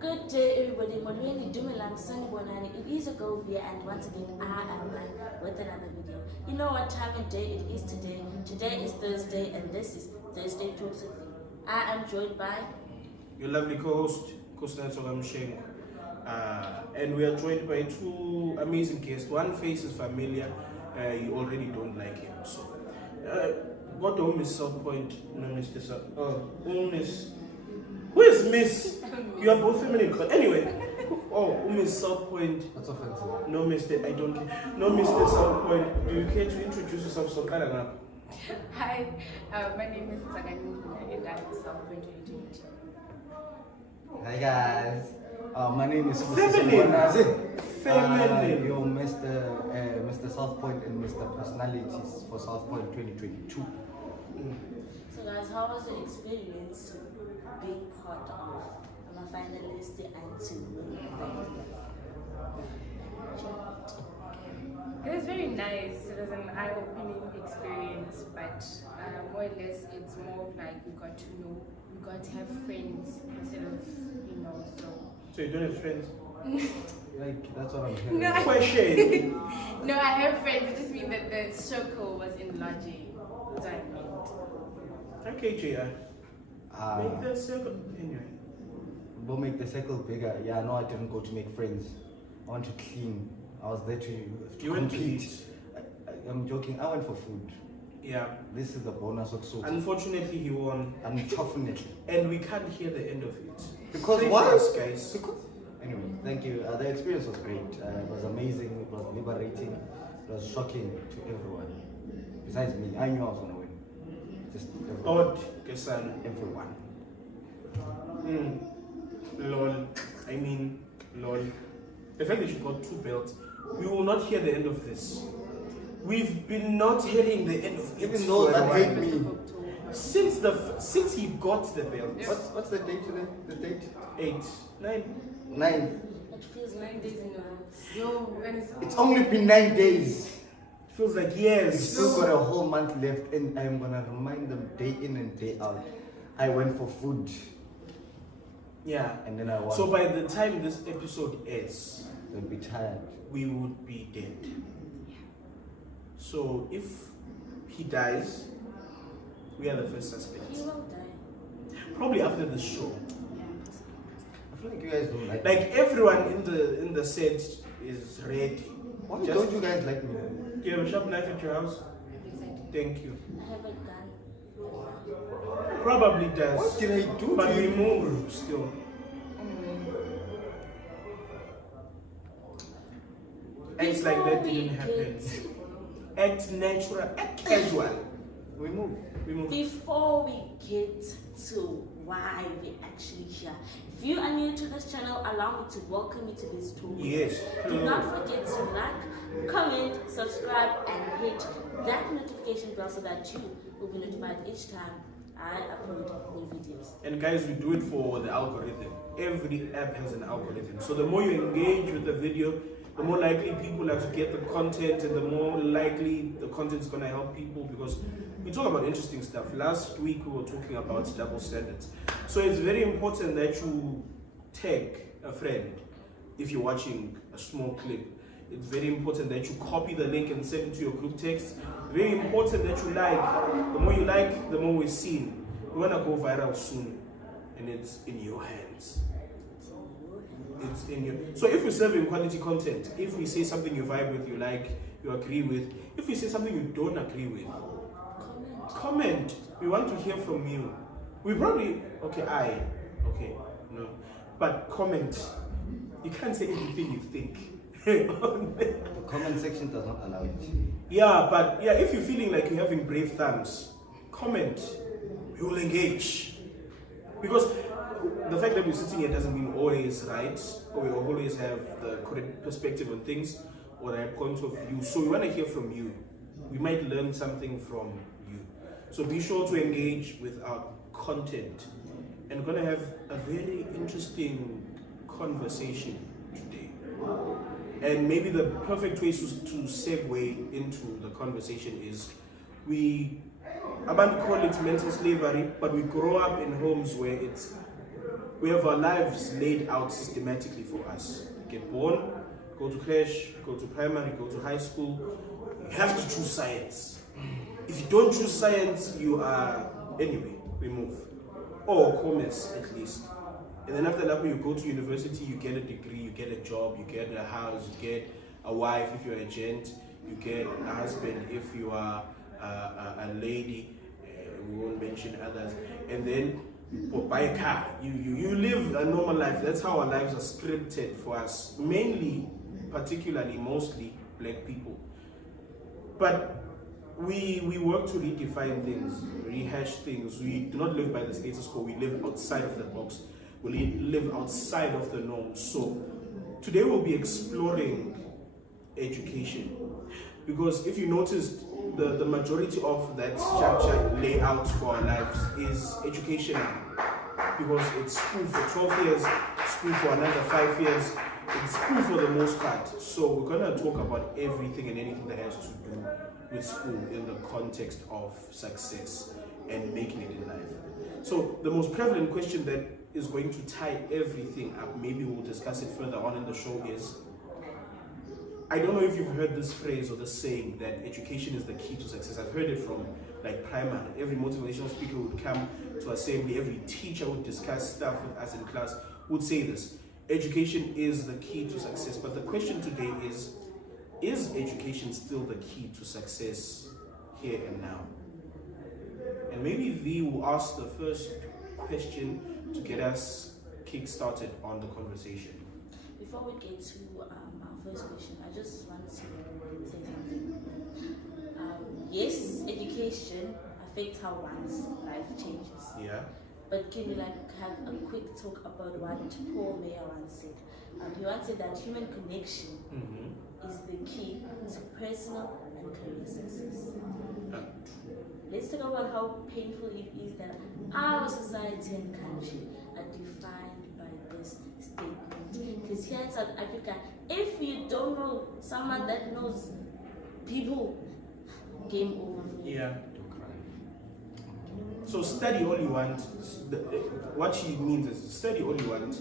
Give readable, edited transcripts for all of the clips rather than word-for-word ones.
Good day, everybody. Molweni Dumelang Sanibonani. It is a girl here, and once again, I am back with another video. You know what time of day it is today? Today is Thursday, and this is Thursday Talks with Me. I am joined by your lovely co-host, Kusnato Gamsheng. And we are joined by two amazing guests. One face is familiar, you already don't like him. So, go to Miss South Point, no Mr. Miss. Who is Miss? You are both feminine, but anyway. Miss South Point. That's offensive. No, Mr. I don't care. No, Mr. South Point. Do you care to introduce yourself? So, I don't know. Hi, my name is Tsagani and I'm South Point 2022. Hi guys, my name is Feminine. Feminine. You're Mr. South Point and Mr. Personalities for South Point 2022. So guys, how was the experience being part of a finalist and to win? It was very nice. It was an eye-opening experience, but more or less it's more of like we got to have friends instead of, So you don't have friends? Like, that's what I'm hearing. No. Question. No, I have friends. It just means that the circle was enlarging. That's what I meant. Okay, J.I. Make that circle. Anyway. We'll make the circle bigger. Yeah, no, I didn't go to make friends. I want to clean. I was there to You went to compete. eat. I'm joking. I went for food. Yeah. This is the bonus of so. Unfortunately, he won. Unfortunately. And we can't hear the end of it. Because Pray why? for us, guys. Because anyway, thank you. The experience was great. It was amazing. It was liberating. It was shocking to everyone. Besides me, I knew I was gonna win. Just everyone. Odd, Kesana. Everyone. Lol. I mean, lol. The fact that you got 2 belts, we will not hear the end of this. We've been not hearing the end of it. Even though that for a hate while. me. Since he got the belt. What's the date today? The date? 8, 9. 9. It feels 9 days in a row. Yo, and It's only been 9 days. Feels like We years. still got a whole month left, and I'm gonna remind them day in and day out. I went for food, Yeah. and then I won. So by the time this episode ends, They'll be tired. we would be dead. So if he dies, we are the first suspects. He will die. Probably after the show. I feel like you guys don't like me. Like everyone in the set is ready. Why Just- don't you guys like me? Do you have a sharp knife at your house? Thank you. I have a gun. Probably does. What did I do But to we you? move still. Acts like that didn't happen. Act natural, act casual. We move. We move. Before we get to why we're actually here, if you are new to this channel, allow me to welcome you to this tool. Yes. Do not forget to like, comment, subscribe, and hit that notification bell so that you will be notified each time I upload new videos. And guys, we do it for the algorithm. Every app has an algorithm. So the more you engage with the video, the more likely people are to get the content, and the more likely the content is going to help people, because we talk about interesting stuff. Last week we were talking about double standards. So it's very important that you tag a friend if you're watching a small clip. It's very important that you copy the link and send it to your group text. Very important that you like. The more you like, the more we're seen. We want to go viral soon, and it's in your hands. It's in your. So if we're serving quality content, if we say something you vibe with, you like, you agree with, if we say something you don't agree with, comment. We want to hear from you. We probably okay, no, but comment. You can't say anything you think. The comment section does not allow it. Yeah, but yeah, if you're feeling like you're having brave thumbs, comment. We will engage. Because the fact that we're sitting here doesn't mean always right, or we always have the correct perspective on things or a point of view. So we want to hear from you. We might learn something from you. So be sure to engage with our content. And we're going to have a very interesting conversation today. And maybe the perfect way to segue into the conversation is I want to call it mental slavery, but we grow up in homes where it's We have our lives laid out systematically for us. You get born, go to creche, go to primary, go to high school. You have to choose science. If you don't choose science, you are, anyway, we move. Or commerce, at least. And then after that, when you go to university, you get a degree, you get a job, you get a house, you get a wife if you're a gent, you get a husband if you are a lady, we won't mention others. And then buy a car. You live a normal life. That's how our lives are scripted for us. Mainly, particularly, mostly black people. But we work to redefine things, rehash things. We do not live by the status quo. We live outside of the box. We live outside of the norm. So today we'll be exploring education. Because if you noticed, the majority of that structured layout for our lives is educational. Because it's school for 12 years, school for another 5 years, it's school for the most part. So we're going to talk about everything and anything that has to do with school in the context of success and making it in life. So the most prevalent question that is going to tie everything up, maybe we'll discuss it further on in the show, is, I don't know if you've heard this phrase or this saying that education is the key to success. I've heard it from like primary. Every motivational speaker would come to assembly, every teacher would discuss stuff with us in class, would say this. Education is the key to success. But the question today is education still the key to success here and now? And maybe V will ask the first question to get us kick-started on the conversation. Before we get to our first question, I just want to say something. Yes, education affects how one's life changes. Yeah. But can we have a quick talk about what Paul Mayer once said? He once said that human connection is the key to personal and career success. Let's talk about how painful it is that our society and country are defined by this statement. Because here in South Africa, if you don't know someone that knows people, game over for you. Yeah. So study all you want. What she means is study all you want.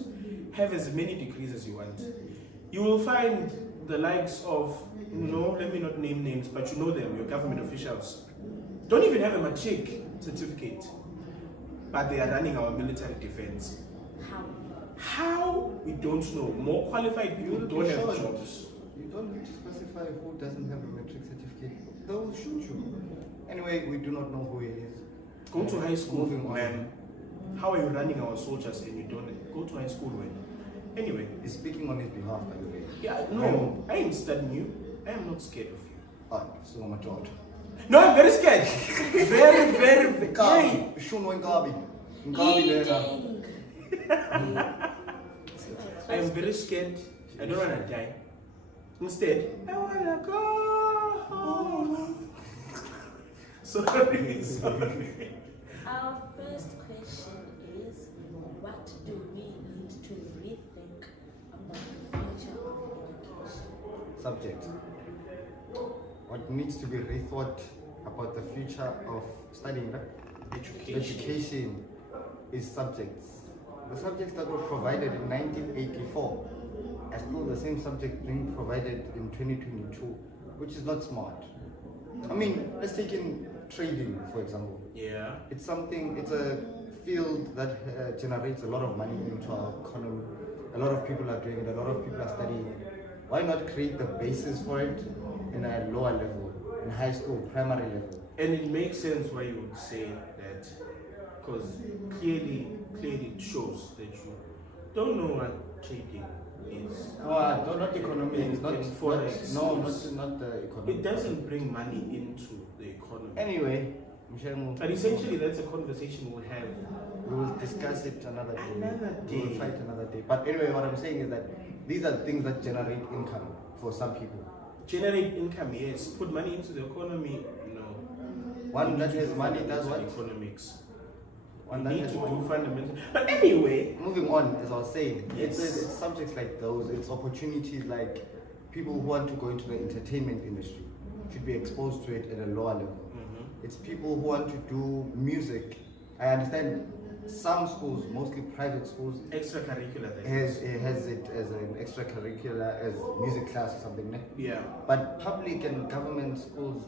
Have as many degrees as you want. You will find the likes of, let me not name names, but you know them, your government officials. Don't even have a matric certificate, but they are running our military defense. How? How? We don't know. More qualified people don't have jobs. You don't need to specify who doesn't have a matric certificate. They will shoot you. Anyway, we do not know who he is. Go to high school, Moving on. man. How are you running our soldiers and you don't go to high school when? Anyway. He's speaking on his behalf, by the way. Yeah, no, I ain't studying you. I am not scared of you. Ah, so much out. No, I'm very scared. Very, very, very. Kabi, Shunwa Nkabi. Nkabi Lera. Eating. I am very scared. I don't want to die. Instead, I want to go home. Sorry. Our first question is, what do we need to rethink about the future of education? Subject. What needs to be rethought about the future of studying, right? Education is subjects. The subjects that were provided in 1984 are still the same subject being provided in 2022, which is not smart. I mean, let's take in trading, for example. Yeah. It's a field that generates a lot of money into our economy. A lot of people are doing it, a lot of people are studying it. Why not create the basis for it in a lower level, in high school, primary level? And it makes sense why you would say that, because clearly it shows that you don't know what trading is. Not economics, not forex. not the economy. It doesn't bring money into the economy. Anyway, But essentially, that's a conversation we'll have. we will discuss it another day. Another We will day. fight another day. But anyway, what I'm saying is that these are things that generate income for some people. Generate income, yes. Put money into the economy, no. One You that need to has do money does what? fundamental economics. One You that need has to money. do fundamental. But anyway, Moving on, as I was saying, Yes. it's subjects like those, it's opportunities like people who want to go into the entertainment industry should be exposed to it at a lower level. It's people who want to do music. I understand some schools, mostly private schools, Extracurricular thing. has it as an extracurricular, as music class or something. Ne? Yeah. But public and government schools,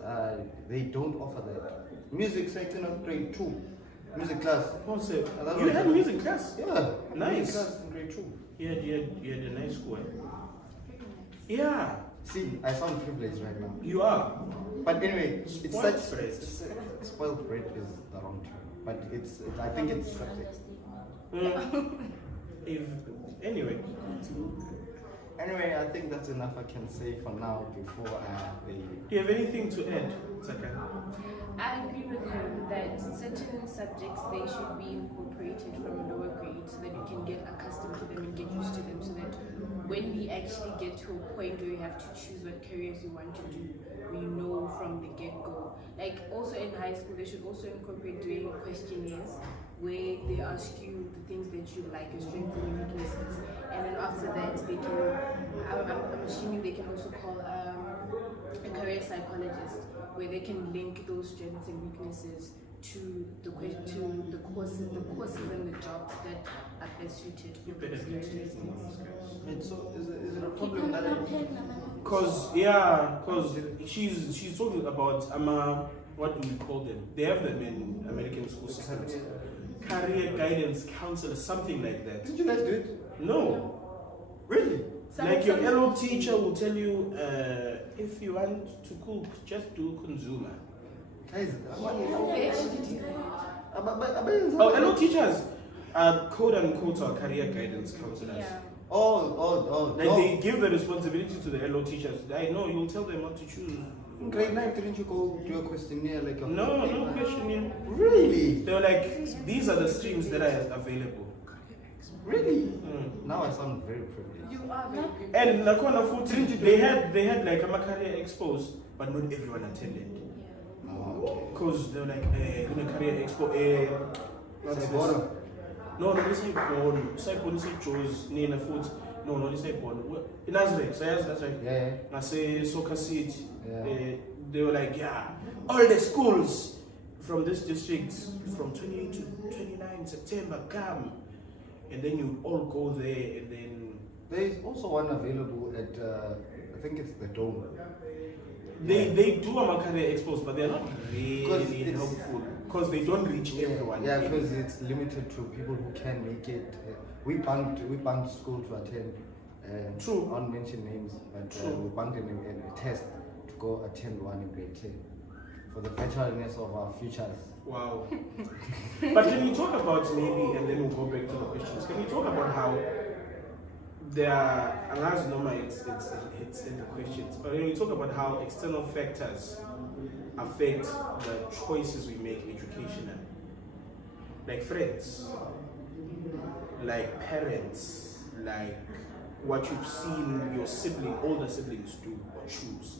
they don't offer that. Music section of grade 2, music class. What's it? And that You was- had music class? Yeah, Nice. music class in grade 2. You had a nice school. Yeah, See, I sound privileged right now. you are. But anyway, it's Spoiled such brat. spoiled brat is the wrong term. But I think it's subject. If anyway, Anyway, I think that's enough I can say for now before they. do you have anything to add, Saka? I agree with him that certain subjects they should be incorporated from a lower grade so that you can get accustomed to them and get used to them so that when we actually get to a point where you have to choose what careers you want to do, we know from the get-go. Like also in high school, they should also incorporate doing questionnaires where they ask you the things that you like, your strengths and your weaknesses, and then after that they can, I'm assuming they can also call a career psychologist where they can link those strengths and weaknesses to the courses and the jobs that are best suited for You better those get careers. And so is it a problem that Cause she's talking about what do we call them? They have them in American school systems. Career guidance counselor, something like that. did you guys do it? No. Really? Like your LO teacher will tell you, if you want to cook, just do consumer. Guys, They actually do that. Oh, LO teachers are quote unquote our career guidance counselors. Yeah. Oh, Like no. they give the responsibility to the LO teachers. I know you'll tell them what to choose. In grade 9, didn't you go do a questionnaire like a No questioning. Really? They were like, these are the streams that are available. Really? Mm. Now I sound very privileged. You are very good. And Nakona Futi, they had like a career exposed, but not everyone attended. Yeah. Oh, okay. Because they were like, in a career expo, what's this? Sayibona? No, this is born. Sayibona is Joe's Nina Foot. No, this is born. In Nazareth, so yes, that's right. Yeah. I say soccer seat. Yeah. They were like, yeah, all the schools from this district from 28 to 29 September come. And then you all go there and then There is also one available at, I think it's the Dome. they do a career expos, but they're not 'Cause really it's- helpful because they don't reach everyone. Yeah, because it's limited to people who can make it. We bunked school to attend. True. I won't mention names, but True. we bunked in a test to go attend one in grade 10 for the betterness of our futures. Wow. But can you talk about maybe, and then we'll go back to the questions. Can you talk about how there are, and as normal it's in the questions, but when you talk about how external factors affect the choices we make educationally, like friends, like parents, like what you've seen your older siblings do or choose.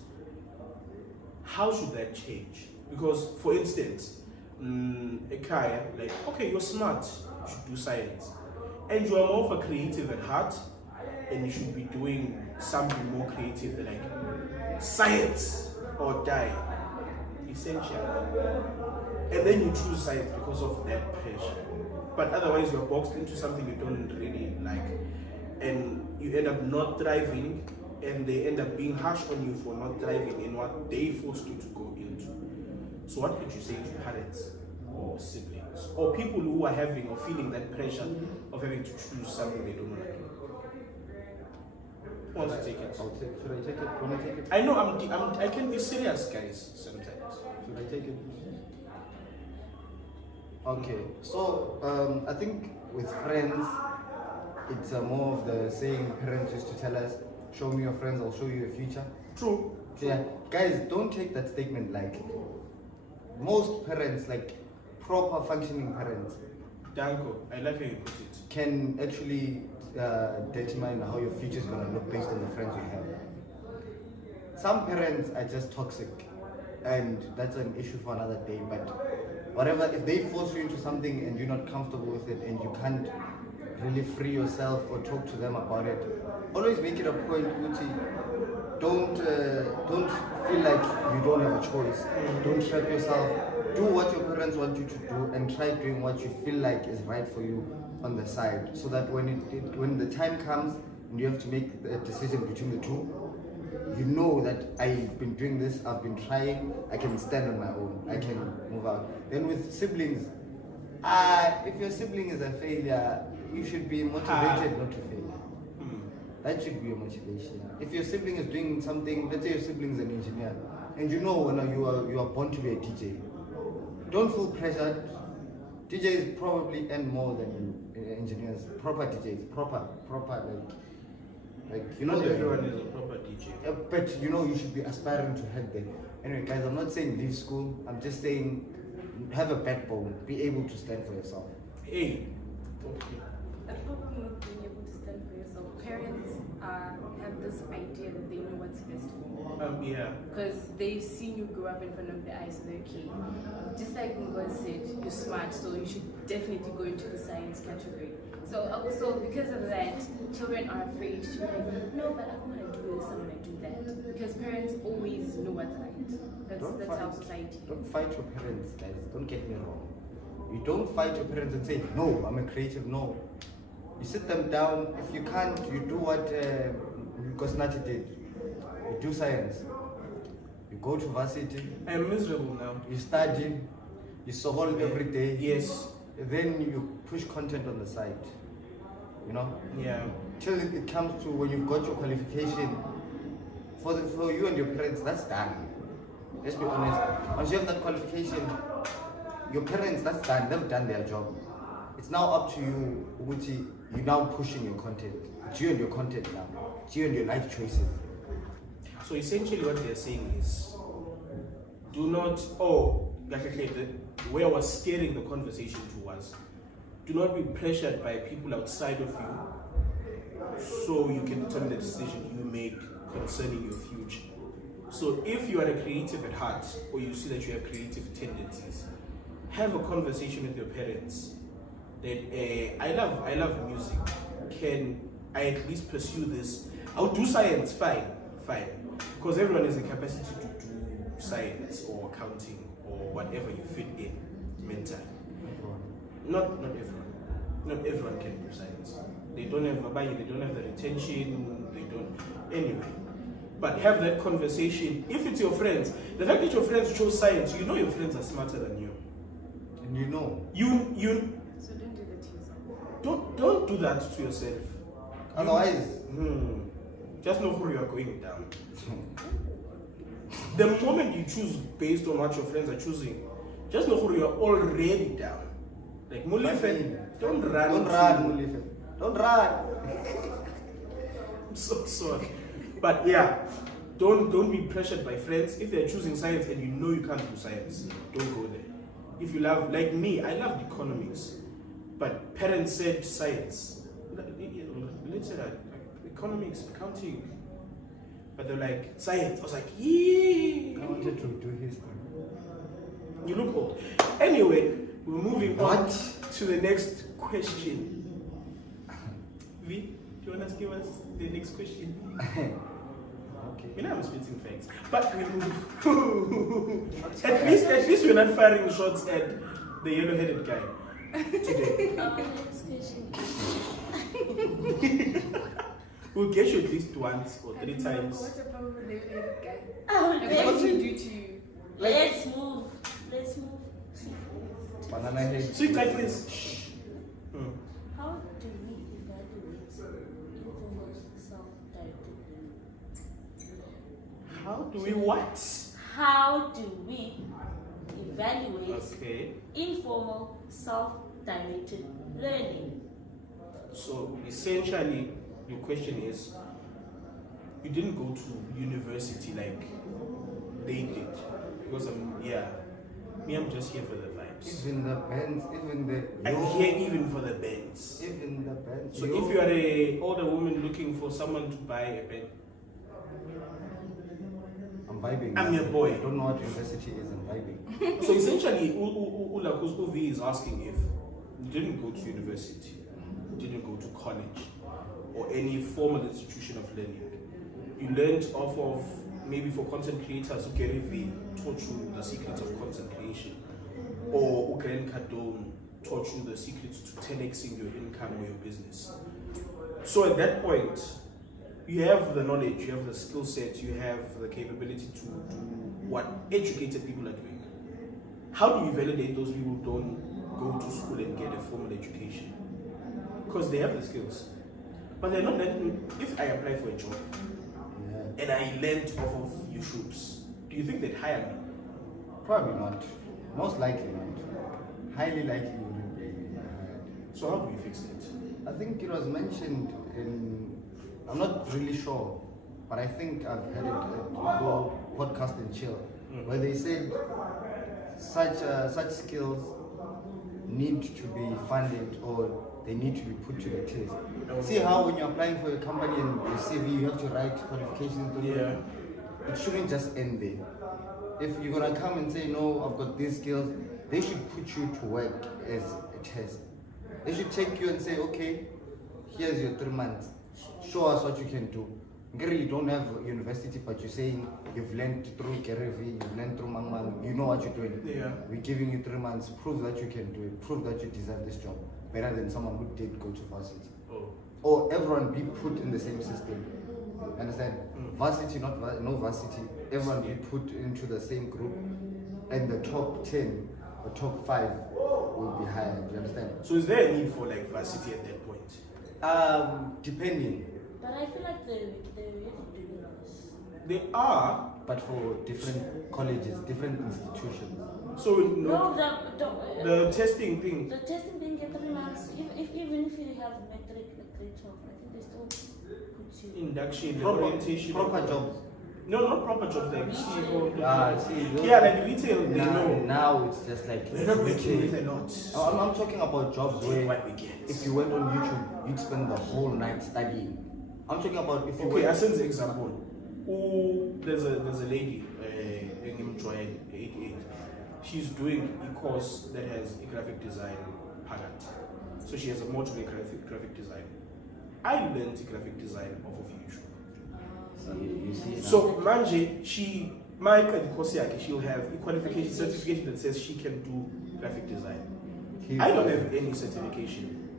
How should that change? Because, for instance, a Kaya, like, okay, you're smart, you should do science. And you are more of a creative at heart, and you should be doing something more creative than like science or die. Essential. And then you choose science because of that pressure. But otherwise, you're boxed into something you don't really like. And you end up not thriving, and they end up being harsh on you for not thriving in what they forced you to go into. So what would you say to parents or siblings or people who are having or feeling that pressure of having to choose something they don't want to do? Who wants to take it? Should I take it? Want to take it? I know I can be serious, guys, sometimes. Should I take it? Okay, so I think with friends, it's more of the saying parents used to tell us, show me your friends, I'll show you your future. True. Yeah, guys, don't take that statement lightly. Most parents, like proper functioning parents, Danko, I like how you put it. can actually determine how your future is going to look based on the friends you have. Some parents are just toxic, and that's an issue for another day. But whatever, if they force you into something and you're not comfortable with it and you can't really free yourself or talk to them about it, always make it a point, Uti, don't feel like you don't have a choice. Don't trap yourself. Do what your parents want you to do, and try doing what you feel like is right for you on the side, so that when the time comes and you have to make a decision between the two, you know that I've been doing this, I've been trying, I can stand on my own, I can move out. Then with siblings, if your sibling is a failure, you should be motivated not to fail. That should be your motivation. If your sibling is doing something, let's say your sibling is an engineer, and you know when you are born to be a DJ, don't feel pressured. DJs probably earn more than engineers. Proper DJs, proper like you know. Not everyone is a proper DJ. But you know you should be aspiring to head there. Anyway, guys, I'm not saying leave school. I'm just saying have a backbone. Be able to stand for yourself. Hey. Okay. The problem with being able to stand for yourself, parents have this idea that they know what's best for you. Yeah. Because they've seen you grow up in front of their eyes, so they're okay. Just like Ngozi said, you're smart, so you should definitely go into the science category. So also because of that, children are afraid to be like, no, but I'm gonna do this, I'm gonna do that. Because parents always know what's right. That's how society. Don't fight your parents, guys. Don't get me wrong. You don't fight your parents and say, no, I'm a creative. No. You sit them down. If you can't, you do what Kosnati did. You do science. You go to varsity. I'm miserable now. You study. You solve every day. Yes. Then you push content on the side. You know? Yeah. Till it comes to when you've got your qualification. For you and your parents, that's done. Let's be honest. Once you have that qualification, your parents, that's done. They've done their job. It's now up to you, Uguti. You're now pushing your content. It's you and your content now. It's you and your life choices. So essentially what they're saying is, do not, where I was steering the conversation to was, do not be pressured by people outside of you so you can determine the decision you make concerning your future. So if you are a creative at heart, or you see that you have creative tendencies, have a conversation with your parents that I love music. Can I at least pursue this? I'll do science, fine. Because everyone has the capacity to do science or accounting or whatever you fit in mentally. Not everyone. Not everyone can do science. They don't have they don't have the retention, they don't. Anyway. But have that conversation. If it's your friends, the fact that your friends chose science, you know your friends are smarter than you. And you know. So don't do that to yourself. Don't do that to yourself. Otherwise. Just know who you are going down. The moment you choose based on what your friends are choosing, just know who you are already down. Like Mulife, don't run. Don't run, Mulife. Don't run. I'm so sorry. But yeah, don't be pressured by friends. If they're choosing science and you know you can't do science, don't go there. If you love, like me, I loved economics, but parents said science. Let's say that, like, economics, accounting. But they're like, science. I was like, yee. I wanted to do history. You look old. Anyway, we're moving on What? to the next question. V, do you want to give us the next question? Okay. You know I'm spitting facts. But we move. at least we're not firing shots at the yellow-headed guy today. Next question. We'll get you at least once or 3 times. What's the problem with the little guy? Oh, Like, what did he do to you? Let's move. Banana head. Sweet like this. Shh. How do we evaluate informal self-directed learning? How do we what? How do we evaluate Okay. informal self-directed learning? So essentially, your question is, you didn't go to university like they did, because I'm just here for the vibes. Even the bands, even the. I'm here even for the bands. Even the bands. So if you are a older woman looking for someone to buy a band, I'm vibing. I'm your boy. I don't know what university is. I'm vibing. so essentially, Uvi is asking if you didn't go to university, you didn't go to college, or any formal institution of learning, You learned off of, maybe for content creators, Gary Vee taught you the secrets of content creation, or Grant Cardone taught you the secrets to 10xing your income or your business. So at that point, you have the knowledge, you have the skill set, you have the capability to do what educated people are doing. How do you validate those people who don't go to school and get a formal education? Because they have the skills. But they're not letting, if I apply for a job and I learned off of YouTube's, do you think they'd hire me? Probably not. Most likely not. Highly likely you wouldn't be hired. So how do we fix it? I think it was mentioned in, I'm not really sure, but I think I've heard it at Go Podcast and Chill, where they said such skills need to be funded or they need to be put to the test. See how when you're applying for a company and your CV, you have to write qualifications. Yeah. It shouldn't just end there. If you're gonna come and say, no, I've got these skills, they should put you to work as a test. They should take you and say, okay, here's your 3 months. Show us what you can do. Gary, you don't have university, but you're saying you've learned through Gary Vee, you've learned through Mangman, you know what you're doing. Yeah. We're giving you 3 months. Prove that you can do it. Prove that you deserve this job. Better than someone who did go to varsity. Oh. Or everyone be put in the same system. Understand? Varsity, not no varsity. Everyone be put into the same group, and the top 10 or top 5 will be hired. You understand? So is there a need for like varsity at that point? Depending. But I feel like they're really doing this. They are. But for different colleges, different institutions. So No, the testing thing. the testing thing get 3 months. Even if you have metric like grade 12, I think they still put you. Induction, Proper, orientation. proper jobs. No, not proper jobs like CEO. See, Yeah, like retail, they now, know. now it's just like We're not working with a lot. I'm talking about jobs where What we get. if you went on YouTube, you'd spend the whole night studying. I'm talking about if you Okay, I went, send the example. There's a lady, Engim Joy 88. She's doing a course that has a graphic design packet. So she has a module in graphic design. I learned graphic design off of YouTube. you see, So Manje, she'll have a qualification certification that says she can do graphic design. he, I don't have any certification.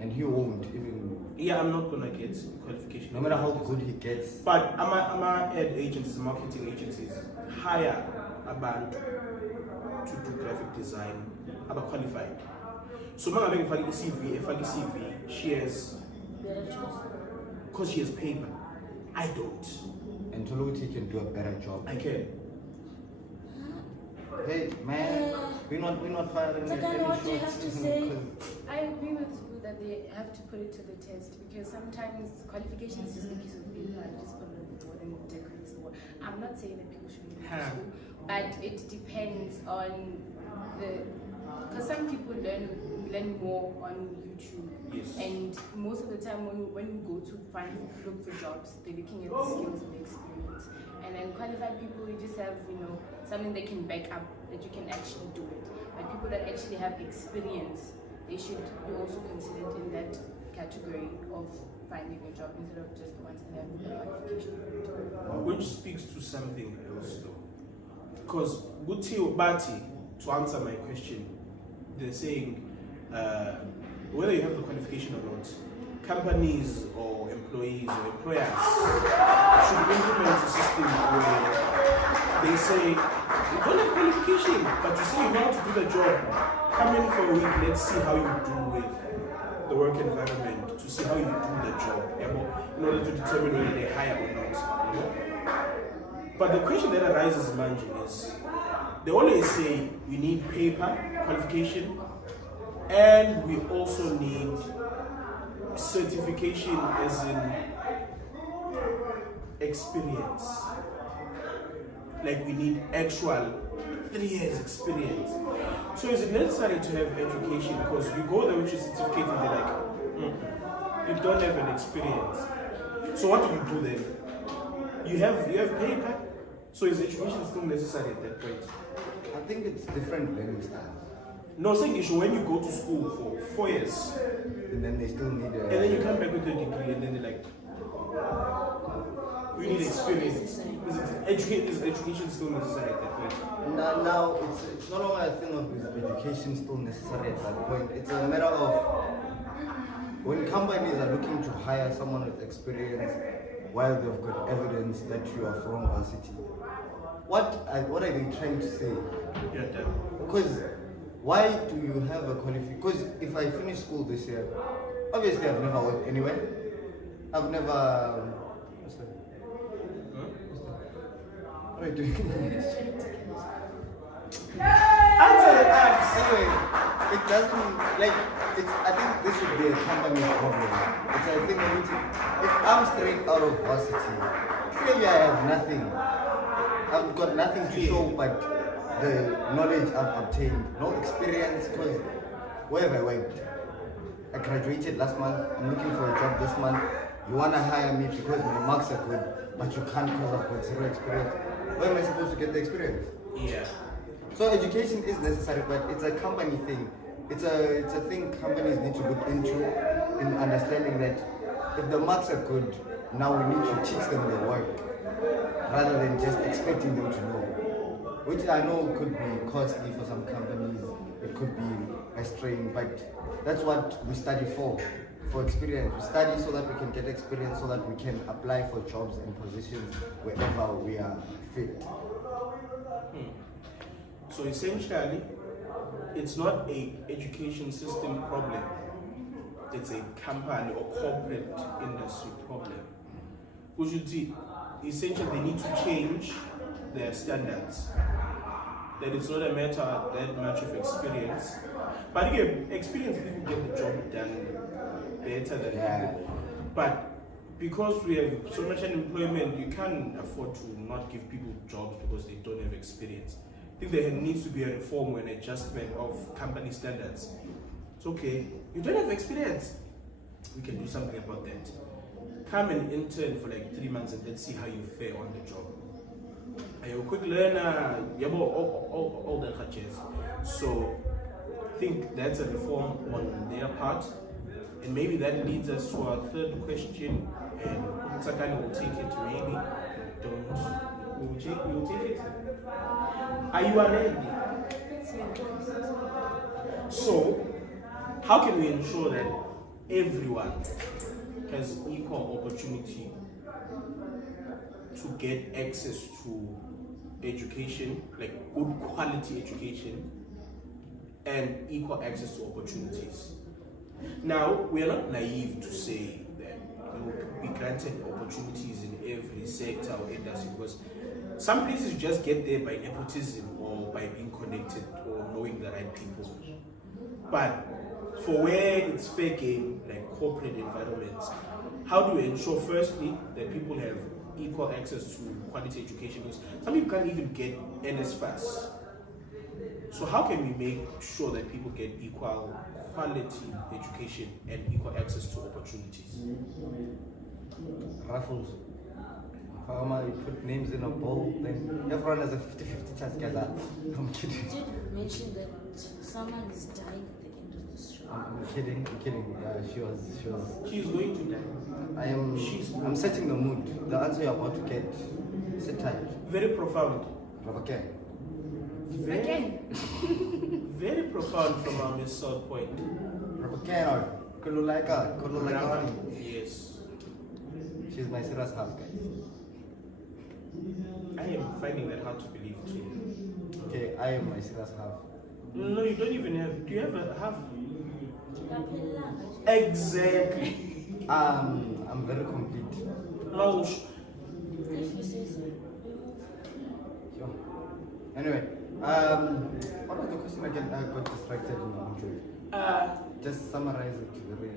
and he won't even, Yeah, I'm not gonna get a qualification. no matter how good he gets. But ama ad agencies, marketing agencies hire abantu to do graphic design, about qualified. So mangabe ngifake CV, she has, Better choice. because she has paper. I don't. And Toluti can do a better job. I can. Hey man, we're not firing So then what do you have to say? I agree with you that they have to put it to the test because sometimes qualifications is just a piece of paper and just put it on the board and it decorates the board. I'm not saying that people shouldn't go to school, but it depends on the, because some people learn more on YouTube. Yes. And most of the time when you go to look for jobs, they're looking at the skills and the experience. And then qualified people, you just have, something they can back up that you can actually do it. But people that actually have experience, they should be also considered in that category of finding a job instead of just the ones that have the qualification. Which speaks to something else though. Because Guti Bati, to answer my question, they're saying whether you have the qualification or not, companies or employees or employers should implement a system where they say, you don't have qualification, but you say you know how to do the job. Come in for a week, let's see how you do with the work environment, to see how you do the job, in order to determine whether they hire or not. But the question that arises, Manji, is they always say we need paper qualification and we also need certification as in experience. Like we need actual 3 years experience. So is it necessary to have education? Because you go there with your certificate and they're like, you don't have an experience. So what do you do then? You have paper. So is education still necessary at that point? I think it's different learning styles. No, saying issue when you go to school for 4 years And then they still need a... and then you come back with a degree and then they're like, We need It's so experience. necessary. Is education still necessary at that point? Now it's no longer a thing of is education still necessary at that point. It's a matter of when companies are looking to hire someone with experience while they've got evidence that you are from varsity. What are they trying to say? Yeah, done. Because why do you have a qualification? Because if I finish school this year, obviously I've never worked anywhere. I've never. What's that? Huh? What are you doing? Answer the apps. Anyway, it doesn't like it's. I think this would be a company problem. It's a thing we need to. If I'm straight out of varsity, clearly I have nothing. I've got nothing to show but the knowledge I've obtained. No experience because where have I worked? I graduated last month. I'm looking for a job this month. You wanna hire me because my marks are good, but you can't because I've got zero experience. Where am I supposed to get the experience? Yeah. So education is necessary, but it's a company thing. It's a thing companies need to look into in understanding that if the marks are good, now we need to teach them the work rather than just expecting them to know. Which I know could be costly for some companies. It could be a strain, but that's what we study for experience. We study so that we can get experience, so that we can apply for jobs and positions wherever we are fit. So essentially, it's not a education system problem. It's a company or corporate industry problem. Which you see, essentially they need to change their standards. That it's not a matter of that much of experience. But again, experienced people get the job done better than people. But because we have so much unemployment, you can't afford to not give people jobs because they don't have experience. I think there needs to be a reform or an adjustment of company standards. It's okay, you don't have experience. We can do something about that. Come and intern for like 3 months and let's see how you fare on the job. Are you a quick learner? You have all that hatches. So I think that's a reform on their part. And maybe that leads us to our third question. And Sakani will take it, maybe. We'll take it. Are you ready? So, how can we ensure that everyone has equal opportunity to get access to education, like good quality education, and equal access to opportunities? Now, we are not naive to say that you will be granted opportunities in every sector or industry, because some places you just get there by nepotism or by being connected or knowing the right people. But for where it's fair game, like corporate environments, how do we ensure firstly that people have equal access to quality education? Because some people can't even get NSFAS. So how can we make sure that people get equal quality education and equal access to opportunities? Raffles. You put names in a bowl, then everyone has a 50-50 chance, guys. I'm kidding. Did you mention that someone is dying at the end of the show? I'm kidding. She was. She's going to die. I'm setting the mood. The answer you're about to get. Sit tight. Very profound. Okay. Again. Very profound from our Miss South Point. Okay, Kululaika. Yes. She's my serious half, guys. I am finding that hard to believe too. Okay, I am my serious half. No, you don't even have. Do you have a half? Exactly. I'm very complete. No. If you say so. Sure. Anyway, what was the question again? I got distracted in my joy. Just summarize it very.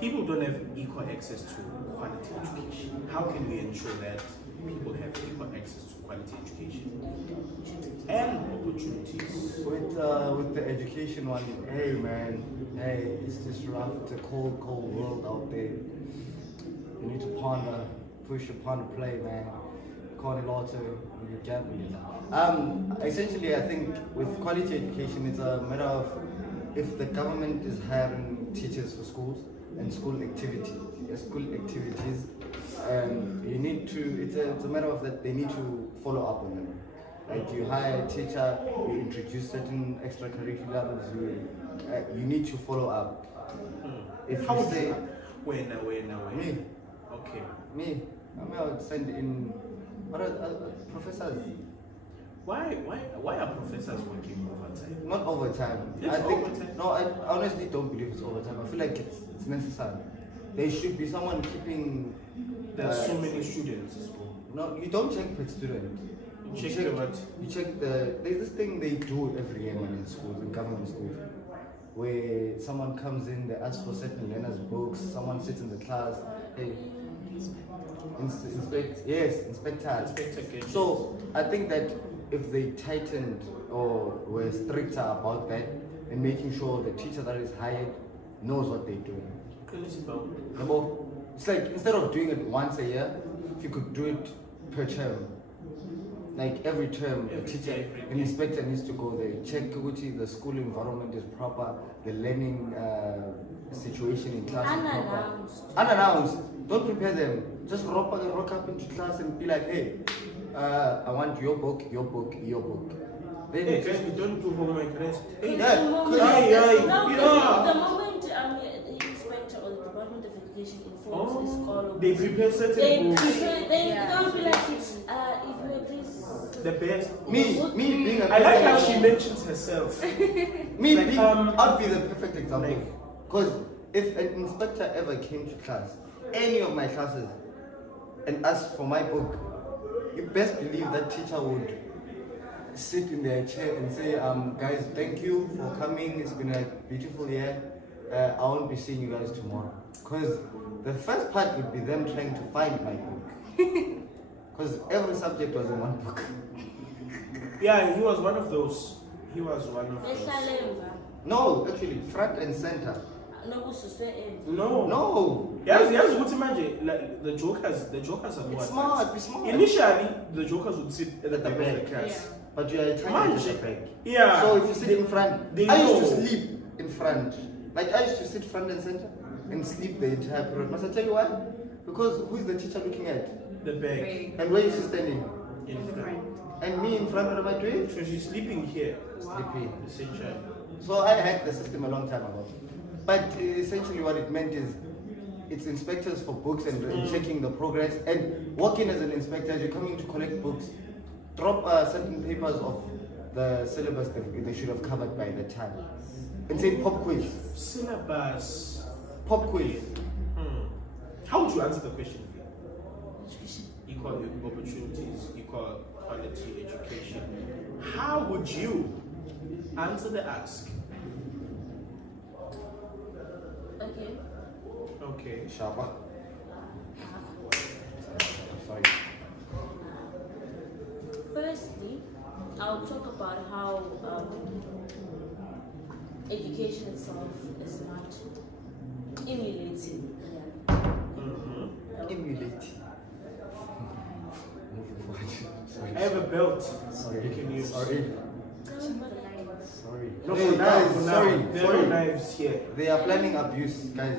People don't have equal access to quality education. How can we ensure that people have equal access to quality education and opportunities? With the education one, hey man, hey, it's just rough. It's a cold world out there. You need to push upon the play, man. Call it lotto, you gamble. Essentially, I think with quality education, it's a matter of if the government is hiring teachers for schools, and school activity. School activities, you need to. It's a matter of that they need to follow up on them. Like you hire a teacher, you introduce certain extracurriculars. You need to follow up. If How you would say you? When? me, Okay. I would send in what are professors. Why are professors working overtime? Not overtime. It's overtime. No, I honestly don't believe it's overtime. I feel like it's necessary. There should be someone keeping. There's so many students as well. No, you don't check per student. You check the what? You check the. There's this thing they do every year in schools, in government schools, where someone comes in, they ask for certain learners' books. Someone sits in the class. Hey, inspector. So I think that if they tightened or were stricter about that and making sure the teacher that is hired knows what they're doing. It's like instead of doing it once a year, if you could do it per term. Like every term, a teacher, an inspector needs to go there, check the school environment is proper, the learning situation in class is proper. Unannounced. Don't prepare them. Just rock up into class and be like, hey, I want your book. Then Hey guys, we don't do homework rest. Hey, Yeah, The moment, yeah. the moment the inspector or the Department of Education informs the school, They prepare they certain books. don't be like, if you were please. The best. me being a I like how professor- she mentions herself. Me Like, being, I'd be the perfect example. like- Because if an inspector ever came to class, any of my classes, and asked for my book, you best believe that teacher would sit in their chair and say, guys, thank you for coming. It's been a beautiful year. I won't be seeing you guys tomorrow. Because the first part would be them trying to find my book. Because every subject was in one book. Yeah, he was one of those. No, actually, front and center. No. Yes, what imagine like the jokers are more It's advanced. smart. Initially, the jokers would sit at the back of the back. class. But you are trying Manje. to get back. Yeah. So if you sit in front, they I used to know. sleep in front. Like I used to sit front and center and sleep the entire period. Must I tell you why? Because who is the teacher looking at? The back And where is she standing? in front. And me in front, what am I doing? So she's sleeping here, Sleeping. essentially. So I hacked the system a long time ago. But essentially what it meant is it's inspectors for books and checking the progress. And working as an inspector, you're coming to collect books. Drop certain papers of the syllabus that they should have covered by the time. And say pop quiz. Syllabus. Pop quiz. How would you answer the question? Equal opportunities, equal quality education. How would you answer the ask? Okay. Shaba. Sorry. Firstly, I'll talk about how education itself is not emulating reality. Emulate. Moving forward. Sorry. I have a belt. Sorry. You can use. Sorry. No, Hey, for now, guys, for now. sorry. There are no knives here. They are planning abuse, guys.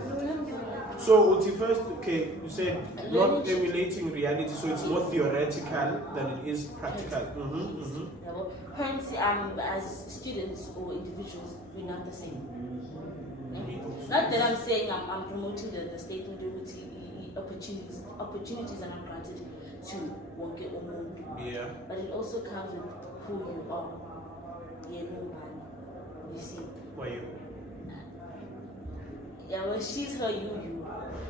So, Uti, first, okay, you said not emulating reality, so it's more theoretical than it is practical. Parents, as students or individuals, we're not the same. Not that I'm saying I'm promoting the statement opportunities are not granted to work it or Yeah. but it also comes with who you are. You see. Why you? Yeah, well, she's her, you.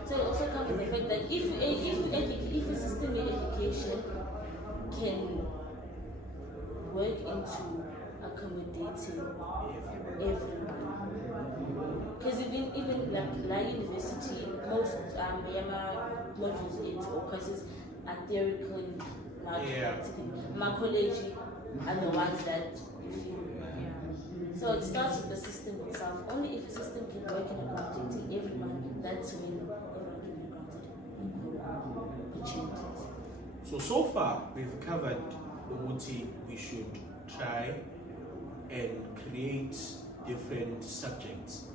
So it also comes with the fact that if a system of education can work into accommodating everyone, because even like La University, most modules or courses are theoretical, not practical. My college are the ones that you feel. So it starts with the system itself. Only if the system can work in accommodating everyone, that's when everyone can be granted equal opportunities. So far, we've covered what we should try and create different subjects.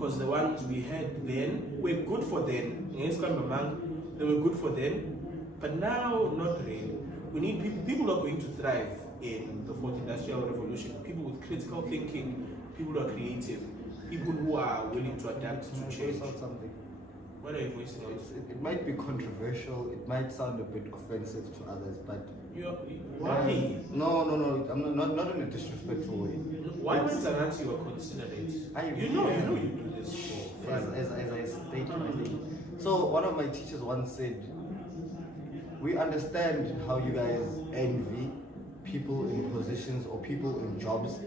because the ones we had then were good for then. Yes, they were good for then, but now not really. We need people. People are going to thrive in the fourth industrial revolution. People with critical thinking, people who are creative, people who are willing to adapt to change. Something. What are you voicing out? It might be controversial. It might sound a bit offensive to others, but Why? No. I'm not in a disrespectful way. Why when Zanati were considerate? You know you do this for fun. As I stated, I think. So one of my teachers once said, we understand how you guys envy people in positions or people in jobs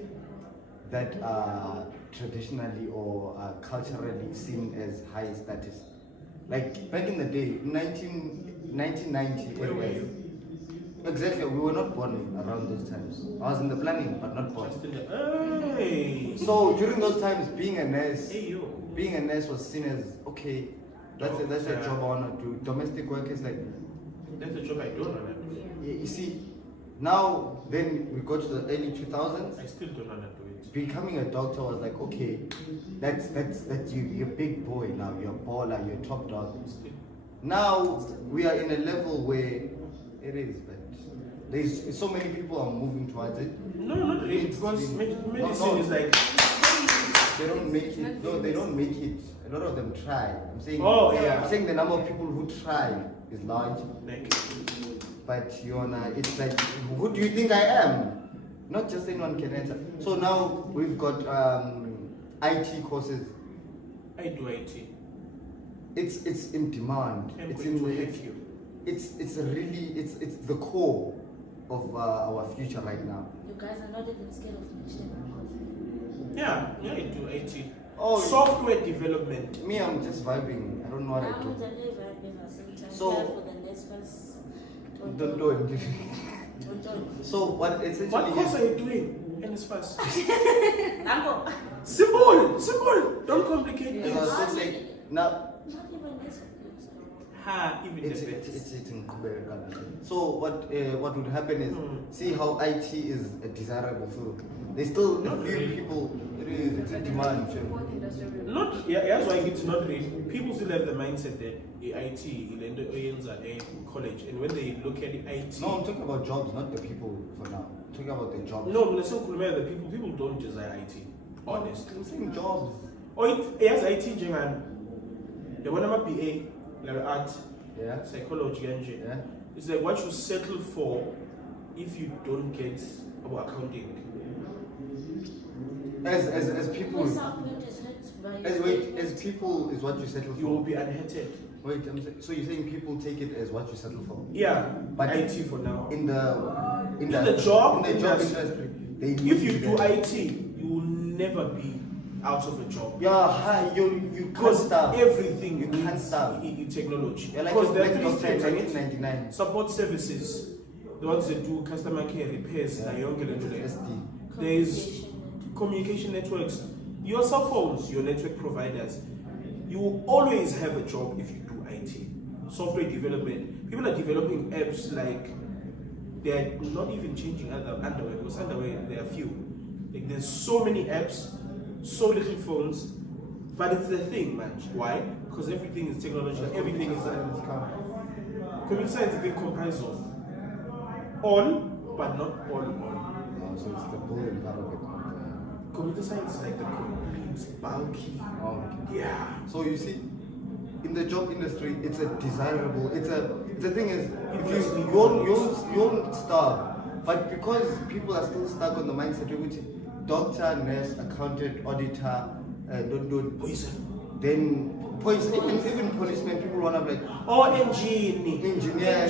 that are traditionally or culturally seen as high status. Like back in the day, 1990. Where were you? Exactly, we were not born around those times. I was in the planning, but not born. Hey. So during those times, being a nurse was seen as okay. That's a job I want to do. Domestic work is like that's a job I don't want to do. you see. Now then we go to the early 2000s. I still don't want to do it. Becoming a doctor was like okay, that's you. You're a big boy now. You're a baller. You're a top dog. Now we are in a level where it is, but there's so many people are moving towards it. No, not really. Because medicine is like they don't make it. No, they don't make it. A lot of them try. I'm saying. I'm saying the number of people who try is large. Like, But it's like, who do you think I am? Not just anyone can answer. So now we've got IT courses. I do IT. It's in demand. It's the core of our future right now. You guys are not even scared of vegetable. Yeah, I do IT. Oh, software development. Me, I'm just vibing. I don't know what I do. So for the next first. don't. So what essentially? What course are you doing? NSFAS. Ambo. Simple. Don't complicate Yeah, things. so it's like, now. Not even this. Even It's the best. in America. So what would happen is see how IT is a desirable field. There's still a few people. It's in demand. Not that's why it's not really. People still have the mindset that IT is at a college, and when they look at IT. No, I'm talking about jobs, not the people for now. I'm talking about the jobs. No, I'm saying the people don't desire IT. Honest. I'm saying jobs. Oh, it has IT jangan. The one I'm PA, like art, Yeah. psychology and shit. Yeah. It's like what you settle for if you don't get about accounting. As people as people is what you settle for. You will be unhated. Wait, so you're saying people take it as what you settle for? Yeah, But IT for now. In the job industry, if you do IT, you will never be out of a job. Yeah, you can't Because stop. everything You can't stop. in technology. You're like Because a there are black three doctor in streams. 1999. Support services, the ones that do customer care, repairs, Yeah. SD. There's communication networks, your cell phones, your network providers. You will always have a job if you do IT. Software development. People are developing apps like they're not even changing underwear because underwear there are few. Like there's so many apps, so little phones, but it's the thing, man. Why? Because everything is technological. Everything is computer science is being comprised of all, but not all on. So it's the building part of it. Computer science is like the complete bulky. Yeah. So you see, in the job industry, it's a desirable. The thing is, if you won't starve, but because people are still stuck on the mindset which doctor, nurse, accountant, auditor, Poison. then poison. Even policemen, people wanna be like Engineer.